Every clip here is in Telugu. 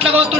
Cartago, tú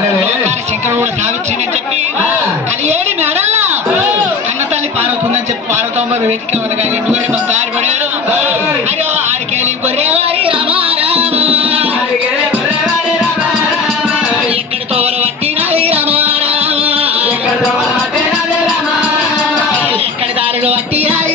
శంకరుడు కూడా సాధించిందని చెప్పి అది ఏడి మేడల్లా? అన్న తల్లి పార్వతుందని చెప్పి పార్వతమ్మ వేదిక ఉంది కానీ ఎందుకంటే మనం దారి పడారు అయ్యో ఆడికేలి గొర్రెవారి ఎక్కడ తోర వట్టినది రమారా ఎక్కడ దారులు వట్టినది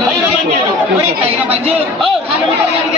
ayo banjir, mereka ini banjir, kalau mereka ini